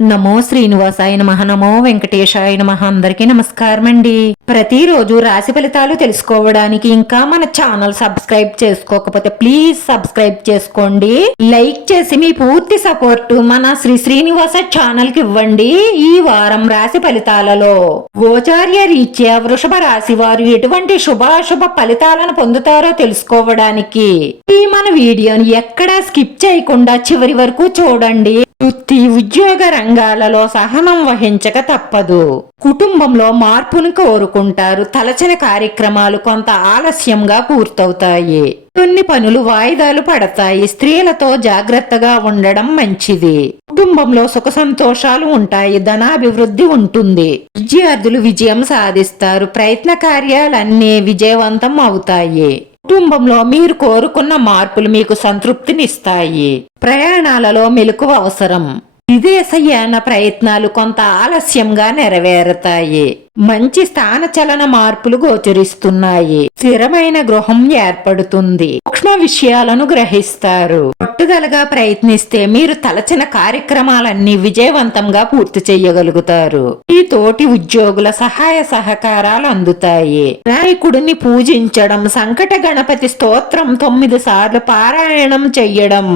నమో శ్రీనివాసాయ నమః. నమో వెంకటేశాయ నమః. అందరికీ నమస్కారం అండి. ప్రతిరోజు రాశి ఫలితాలు తెలుసుకోవడానికి ఇంకా మన ఛానల్ సబ్స్క్రైబ్ చేసుకోకపోతే ప్లీజ్ సబ్స్క్రైబ్ చేసుకోండి. లైక్ చేసి మీ పూర్తి సపోర్ట్ మన శ్రీనివాస ఛానల్ కి ఇవ్వండి. ఈ వారం రాశి ఫలితాలలో గోచార్య రీత్యా వృషభ రాశి వారు ఎటువంటి శుభాశుభ ఫలితాలను పొందుతారో తెలుసుకోవడానికి ఈ మన వీడియోని ఎక్కడా స్కిప్ చేయకుండా చివరి వరకు చూడండి. వృత్తి ఉద్యోగ రంగాలలో సహనం వహించక తప్పదు. కుటుంబంలో మార్పును కోరుకుంటారు. తలచిన కార్యక్రమాలు కొంత ఆలస్యంగా పూర్తవుతాయి. కొన్ని పనులు వాయిదాలు పడతాయి. స్త్రీలతో జాగ్రత్తగా ఉండడం మంచిది. కుటుంబంలో సుఖ సంతోషాలు ఉంటాయి. ధనాభివృద్ధి ఉంటుంది. విద్యార్థులు విజయం సాధిస్తారు. ప్రయత్న కార్యాలన్నీ విజయవంతం అవుతాయి. కుటుంబంలో మీరు కోరుకున్న మార్పులు మీకు సంతృప్తినిస్తాయి. ప్రయాణాలలో మెలకువ అవసరం. విదేశయాన ప్రయత్నాలు కొంత ఆలస్యంగా నెరవేరుతాయి. మంచి స్థానచలన మార్పులు గోచరిస్తున్నాయి. స్థిరమైన గృహం ఏర్పడుతుంది. సూక్ష్మ విషయాలను గ్రహిస్తారు. పట్టుదలగా ప్రయత్నిస్తే మీరు తలచిన కార్యక్రమాలన్నీ విజయవంతంగా పూర్తి చేయగలుగుతారు. ఈ తోటి ఉద్యోగుల సహాయ సహకారాలు అందుతాయి. నాయకుడిని పూజించడం, సంకట గణపతి స్తోత్రం 9 సార్లు పారాయణం చెయ్యడం,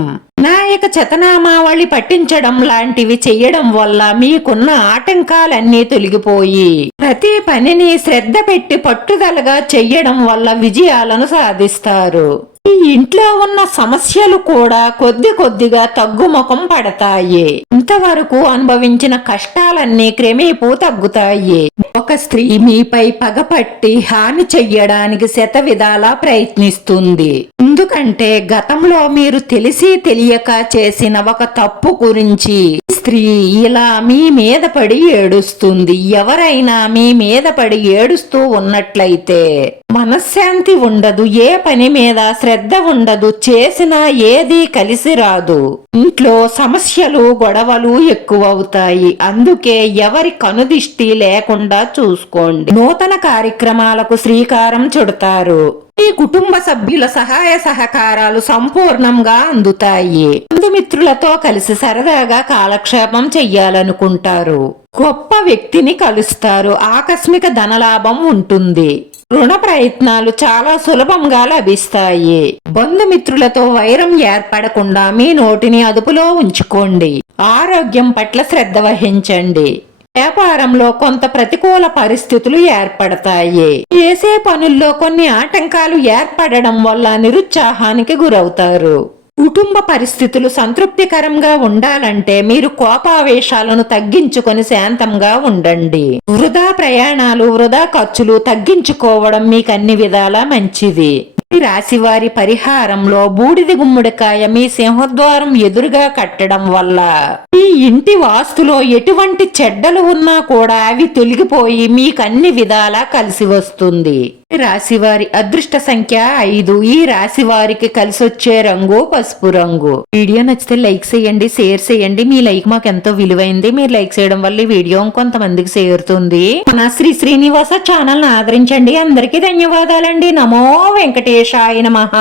నాయక చతనామావళి పఠించడం లాంటివి చెయ్యడం వల్ల మీకున్న ఆటంకాలన్నీ తొలగిపోయి ప్రతి పనిని శ్రద్ధ పెట్టి పట్టుదలగా చెయ్యడం వల్ల విజయాలను సాధిస్తారు. ఈ ఇంట్లో ఉన్న సమస్యలు కూడా కొద్ది కొద్దిగా తగ్గుముఖం పడతాయి. ఇంతవరకు అనుభవించిన కష్టాలన్నీ క్రమేపూ తగ్గుతాయి. ఒక స్త్రీ మీపై పగపట్టి హాని చెయ్యడానికి శతవిధాలా ప్రయత్నిస్తుంది. ఎందుకంటే గతంలో మీరు తెలిసి తెలియక చేసిన ఒక తప్పు గురించి స్త్రీ ఇలా మీ మీద పడి ఏడుస్తుంది. ఎవరైనా మీ మీద పడి ఏడుస్తూ ఉన్నట్లయితే మనశ్శాంతి ఉండదు. ఏ పని మీద శ్రద్ధ ఉండదు. చేసినా ఏది కలిసి రాదు. ఇంట్లో సమస్యలు గొడవలు ఎక్కువవుతాయి. అందుకే ఎవరి కనుదిష్టి లేకుండా చూసుకోండి. నూతన కార్యక్రమాలకు శ్రీకారం చుడతారు. ఈ కుటుంబ సభ్యుల సహాయ సహకారాలు సంపూర్ణంగా అందుతాయి. బంధుమిత్రులతో కలిసి సరదాగా కాలక్షేపం చెయ్యాలనుకుంటారు. గొప్ప వ్యక్తిని కలుస్తారు. ఆకస్మిక ధనలాభం ఉంటుంది. రుణ ప్రయత్నాలు చాలా సులభంగా లభిస్తాయి. బంధుమిత్రులతో వైరం ఏర్పడకుండా మీ నోటిని అదుపులో ఉంచుకోండి. ఆరోగ్యం పట్ల శ్రద్ధ వహించండి. వ్యాపారంలో కొంత ప్రతికూల పరిస్థితులు ఏర్పడతాయి. చేసే పనుల్లో కొన్ని ఆటంకాలు ఏర్పడడం వల్ల నిరుత్సాహానికి గురవుతారు. కుటుంబ పరిస్థితులు సంతృప్తికరంగా ఉండాలంటే మీరు కోపావేశాలను తగ్గించుకొని శాంతంగా ఉండండి. వృధా ప్రయాణాలు, వృధా ఖర్చులు తగ్గించుకోవడం మీకు అన్ని విధాలా మంచిది. ఈ రాశివారి పరిహారంలో బూడిద గుమ్మడికాయ మీ సింహద్వారం ఎదురుగా కట్టడం వల్ల ఈ ఇంటి వాస్తులో ఎటువంటి చెడ్డలు ఉన్నా కూడా అవి తొలగిపోయి మీకు అన్ని విధాలా కలిసి వస్తుంది. ఈ రాశివారి అదృష్ట సంఖ్య 5. ఈ రాశి వారికి కలిసొచ్చే రంగు పసుపు రంగు. వీడియో నచ్చితే లైక్ చేయండి, షేర్ చేయండి. మీ లైక్ మాకు ఎంతో విలువైంది. మీరు లైక్ చేయడం వల్ల ఈ వీడియో కొంతమందికి చేరుతుంది. మన శ్రీనివాస ఛానల్ ని ఆదరించండి. అందరికీ ధన్యవాదాలండి. నమో వెంకటేశాయ నమః.